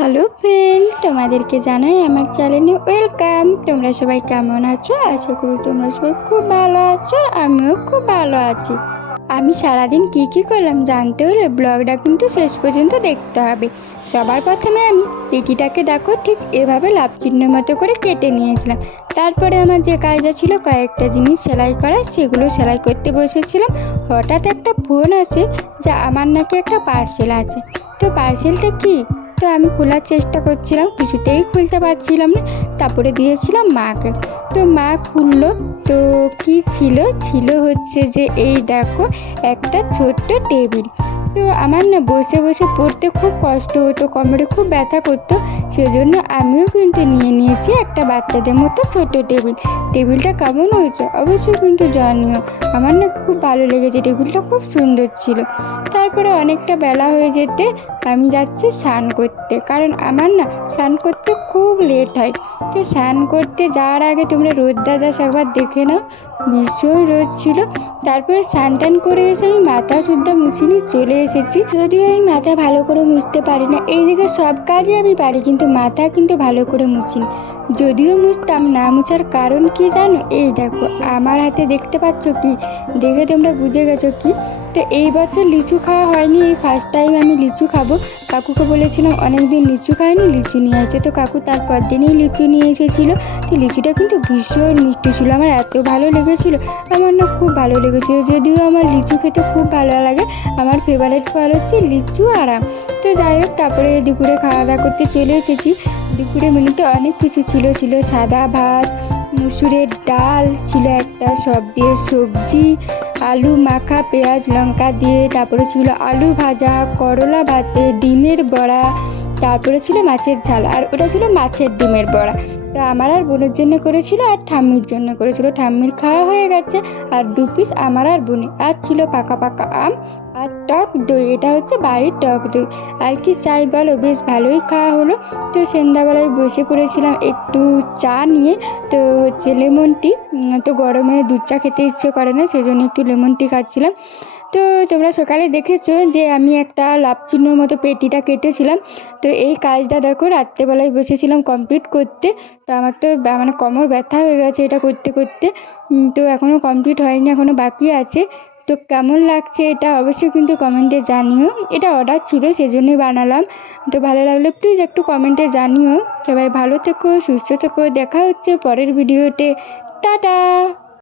Hello friend, তোমাদেরকে জানাই আমার চ্যানেলে ওয়েলকাম। তোমরা সবাই কেমন আছো? আশা করি তোমরা সবাই খুব ভালো আছো, আমিও খুব ভালো আছি। আমি সারাদিন কি কি করলাম জানতে হলে ব্লগটা কিন্তু শেষ পর্যন্ত দেখতে হবে। সবার প্রথমে আমি পেটিটাকে দেখো ঠিক এভাবে লাভ চিহ্নের মতো করে কেটে নিয়েছিলাম। তারপরে আমার যে কাজটা ছিল কয়েকটা জিনিস সেলাই করা, সেগুলো সেলাই করতে বসেছিলাম। হঠাৎ একটা ফোন আসে যে আমার নাকি একটা পার্সেল আছে। তো পার্সেলটা কি? তো আমি খোলার চেষ্টা করছিলাম, কিছুতেই খুলতে পারছিলাম না। তারপরে দিয়েছিলাম মাকে, তো মা খুললো। তো কি ছিল হচ্ছে যে এই দেখো একটা ছোট্ট টেবিল। তো আমার না বসে বসে পড়তে খুব কষ্ট হতো, কোমরে খুব ব্যথা করতো, সেজন্য আমিও কিন্তু নিয়ে নিয়েছি একটা বাচ্চাদের মতো ছোট টেবিল। টেবিলটা কেমন হয়েছে অবশ্যই কিন্তু জানিও। আমার না খুব ভালো লেগেছে, টেবিলটা খুব সুন্দর ছিল। তারপরে অনেকটা বেলা হয়ে যেতে আমি যাচ্ছি স্নান করতে, কারণ আমার না স্নান করতে খুব লেট হয়। তো স্নান করতে যাওয়ার আগে তোমরা রোদটা জাস্ট একবার দেখে নাও, ভীষণ রোদ ছিল। তারপরে স্নান টান করে এসে আমি মাথা শুদ্ধ মুছিনি চলে এসেছি। যদিও আমি মাথা ভালো করে মুছতে পারি না, এইদিকে সব কাজই আমি পারি কিন্তু মাথা কিন্তু ভালো করে মুছিনি। যদিও মুছতাম, না মুছার কারণ কি জানো? এই দেখো আমার হাতে দেখতে পাচ্ছ কি? দেখে তোমরা বুঝে গেছো কি? তো এই বছর লিচু খাওয়া হয়নি, এই ফার্স্ট টাইম আমি লিচু খাবো। কাকুকে বলেছিলাম অনেকদিন লিচু খাইনি, লিচু নিয়ে আসছে। তো কাকু তারপর দিনই লিচু নিয়ে এসেছিলো। তো লিচুটা কিন্তু ভীষণ মিষ্টি ছিল, আমার এত ভালো লেগেছিল, আমার না খুব ভালো লেগেছিল। যদিও আমার লিচু খেতে খুব ভালো লাগে, আমার ফেভারিট ফল হচ্ছে লিচু আর আম। তো যাই হোক, তারপরে দুপুরে খাওয়া দাওয়া করতে চলে এসেছি। দুপুরে মেনুতে অনেক কিছু ছিল সাদা ভাত, মুসুরের ডাল ছিল, একটা সব দিয়ে সবজি, আলু মাখা পেঁয়াজ লঙ্কা দিয়ে, তারপরে ছিল আলু ভাজা, করলা ভাতে, ডিমের বড়া, তারপরে ছিল মাছের ঝাল, আর ওটা ছিল মাছের ডিমের বড়া। তো আমার আর বোনের জন্য করেছিল, আর ঠাম্মির জন্য করেছিল। ঠাম্মির খাওয়া হয়ে গেছে, আর 2 পিস আমার আর বোনের। আর ছিল পাকা পাকা আম আর টক দই, এটা হচ্ছে বাড়ির টক দই। আর কি চাই বলো, বেশ ভালোই খাওয়া হলো। তো সন্ধ্যাবেলায় বসে পড়েছিলাম একটু চা নিয়ে। তো হচ্ছে লেমন টি, তো গরমে দুধ চা খেতে ইচ্ছে করে না, সেই জন্য একটু লেমন টি খাচ্ছিলাম। তো তোমরা সকালে দেখেছো যে আমি একটা লাভ চিহ্নর মতো পেটিটা কেটেছিলাম। তো এই কাজটা দেখো রাত্রেবেলায় বসেছিলাম কমপ্লিট করতে। তো আমার তো মানে কোমর ব্যথা হয়ে গেছে এটা করতে করতে। তো এখনও কমপ্লিট হয়নি, এখনও বাকি আছে। তো কেমন লাগছে এটা অবশ্যই কিন্তু কমেন্টে জানিও। এটা অর্ডার ছিল, সেজন্যই বানালাম। তো ভালো লাগলে প্লিজ একটু কমেন্টে জানিও। সবাই ভালো থেকো, সুস্থ থেকো, দেখা হচ্ছে পরের ভিডিওতে। টাটা।